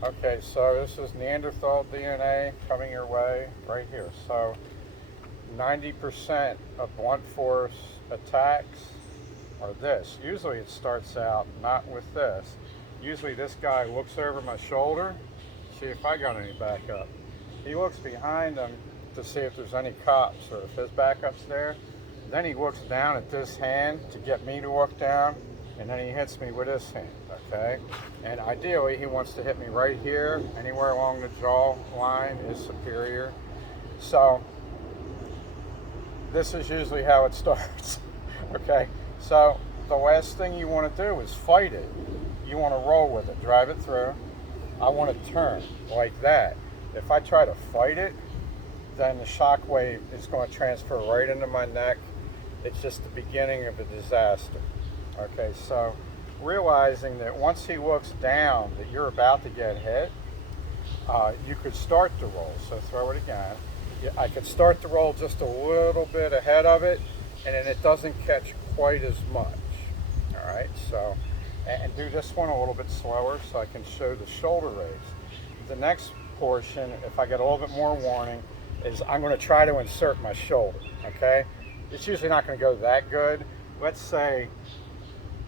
Okay, so this is Neanderthal DNA coming your way right here. So 90% of blunt force attacks are this. Usually it starts out not with this. Usually this guy looks over my shoulder, see if I got any backup. He looks behind him to see if there's any cops or if his backup's there. Then he looks down at this hand to get me to look down, and then he hits me with his hand, okay? And ideally he wants to hit me right here. Anywhere along the jaw line is superior. So this is usually how it starts. Okay, so the last thing you want to do is fight it. You want to roll with it, drive it through. I want to turn like that. If I try to fight it, then the shock wave is going to transfer right into my neck. It's just the beginning of a disaster. Okay, so realizing that once he looks down that you're about to get hit, you could start to roll. So throw it again. I could start to roll just a little bit ahead of it, and then it doesn't catch quite as much. All right, so, and do this one a little bit slower so I can show the shoulder raise. The next portion, if I get a little bit more warning, is I'm going to try to insert my shoulder, okay? It's usually not going to go that good. Let's say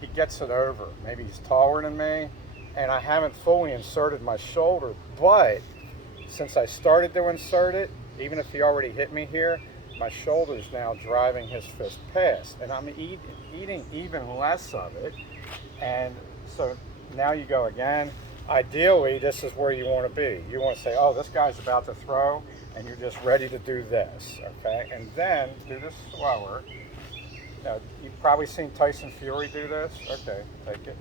he gets it over. Maybe he's taller than me, and I haven't fully inserted my shoulder, but since I started to insert it, even if he already hit me here, my shoulder's now driving his fist past, and I'm eating even less of it. And so now you go again. Ideally, this is where you want to be. You want to say, oh, this guy's about to throw, and you're just ready to do this, okay? And then do this slower. Now, you've probably seen Tyson Fury do this. Okay, take it.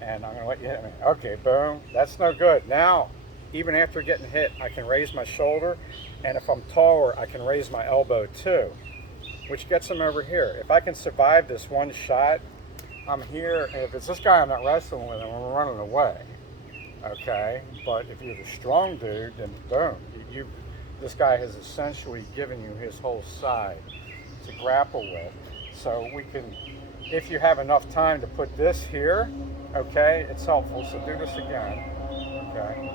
And I'm going to let you hit me. Okay, boom. That's no good. Now, even after getting hit, I can raise my shoulder, and if I'm taller, I can raise my elbow too, which gets him over here. If I can survive this one shot, I'm here, and if it's this guy I'm not wrestling with him, I'm running away, okay? But if you're the strong dude, then boom, this guy has essentially given you his whole side to grapple with. So we can, if you have enough time to put this here, okay, it's helpful. So do this again, okay?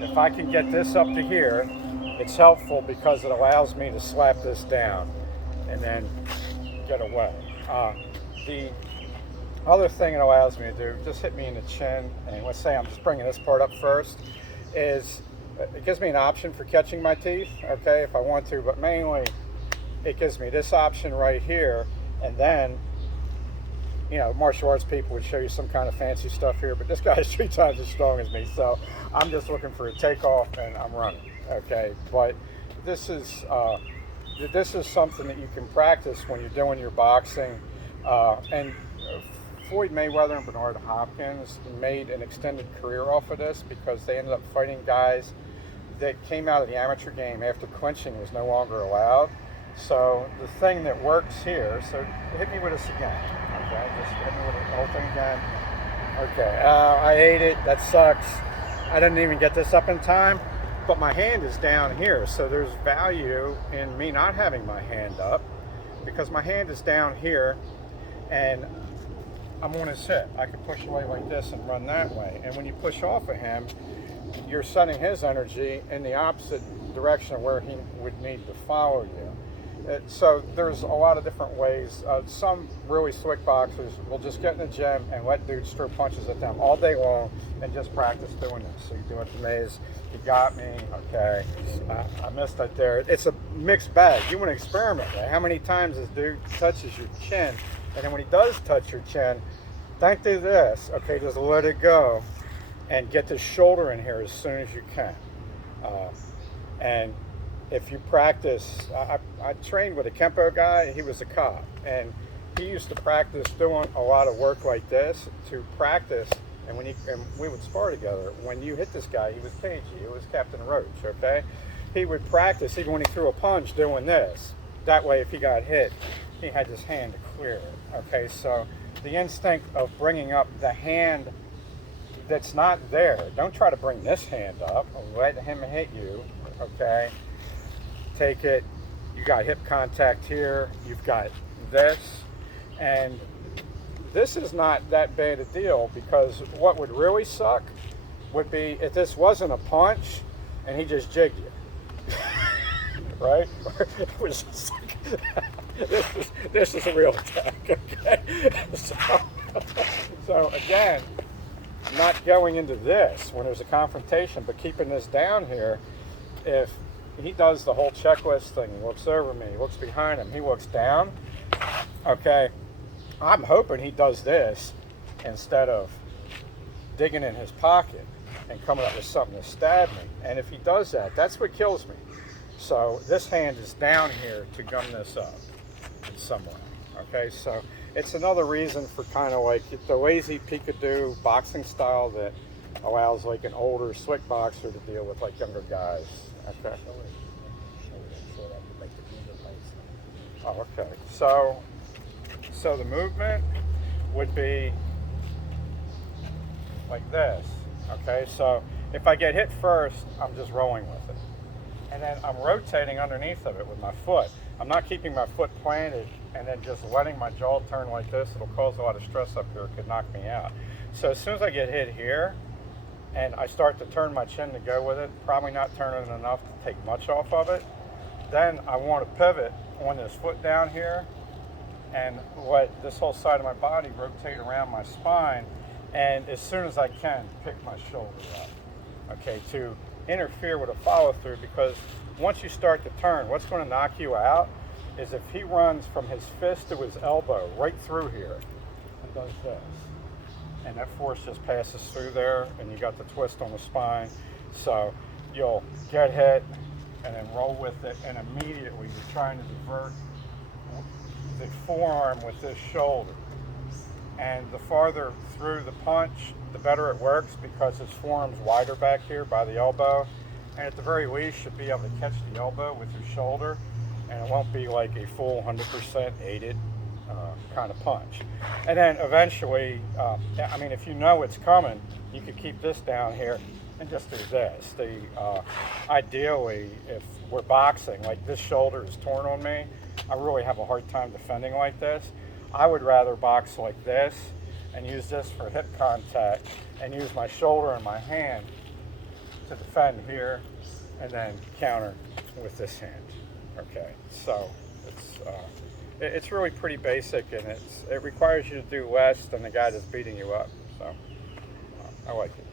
If I can get this up to here, it's helpful because it allows me to slap this down and then get away. The other thing it allows me to do, just hit me in the chin, and let's say I'm just bringing this part up first, is it gives me an option for catching my teeth, okay, if I want to, but mainly it gives me this option right here, and then, you know, martial arts people would show you some kind of fancy stuff here, but this guy is 3 times as strong as me, so I'm just looking for a takeoff and I'm running, okay? But this is something that you can practice when you're doing your boxing. And Floyd Mayweather and Bernard Hopkins made an extended career off of this because they ended up fighting guys that came out of the amateur game after clinching was no longer allowed. So the thing that works here, so hit me with this again, okay? Just hit me with the whole thing again. Okay, I ate it, that sucks. I didn't even get this up in time, but my hand is down here, so there's value in me not having my hand up because my hand is down here and I'm on his hip. I can push away like this and run that way. And when you push off of him, you're sending his energy in the opposite direction of where he would need to follow you. So there's a lot of different ways. Some really slick boxers will just get in the gym and let dudes throw punches at them all day long and just practice doing this. So you do it to Maze, you got me, okay, I missed it there. It's a mixed bag. You want to experiment, right? How many times this dude touches your chin, and then when he does touch your chin, don't do this, okay, just let it go and get the shoulder in here as soon as you can. And if you practice, I trained with a Kempo guy, he was a cop, and he used to practice doing a lot of work like this to practice, and we would spar together. When you hit this guy, he was cagey, it was Captain Roach, okay? He would practice, even when he threw a punch, doing this. That way, if he got hit, he had his hand to clear it, okay? So the instinct of bringing up the hand that's not there, don't try to bring this hand up, let him hit you, okay? Take it, you got hip contact here, you've got this, and this is not that bad a deal because what would really suck would be if this wasn't a punch and he just jigged you. Right? It was just like, this is a real attack, okay? So again, not going into this when there's a confrontation, but keeping this down here. If he does the whole checklist thing, he looks over me, he looks behind him, he looks down, okay, I'm hoping he does this instead of digging in his pocket and coming up with something to stab me. And if he does that, that's what kills me. So this hand is down here to gum this up in some way. Okay, so it's another reason for kind of like the lazy peekaboo boxing style that allows like an older slick boxer to deal with like younger guys. Okay. Oh, okay. So the movement would be like this. Okay, so if I get hit first, I'm just rolling with it. And then I'm rotating underneath of it with my foot. I'm not keeping my foot planted and then just letting my jaw turn like this. It'll cause a lot of stress up here. It could knock me out. So as soon as I get hit here and I start to turn my chin to go with it, probably not turning enough to take much off of it, then I want to pivot on this foot down here and let this whole side of my body rotate around my spine, and as soon as I can, pick my shoulder up, okay, to interfere with a follow through, because once you start to turn, what's going to knock you out is if he runs from his fist to his elbow right through here and does this, and that force just passes through there, and you got the twist on the spine, so you'll get hit and then roll with it, and immediately you're trying to divert the forearm with this shoulder. And the farther through the punch, the better it works, because his forearm's wider back here by the elbow. And at the very least, you'll be able to catch the elbow with your shoulder, and it won't be like a full 100% aided kind of punch. And then eventually, I mean, if you know it's coming, you could keep this down here and just do this. Ideally, if we're boxing, like this shoulder is torn on me, I really have a hard time defending like this. I would rather box like this and use this for hip contact and use my shoulder and my hand to defend here and then counter with this hand. Okay, so it's really pretty basic, and it requires you to do less than the guy that's beating you up. So I like it.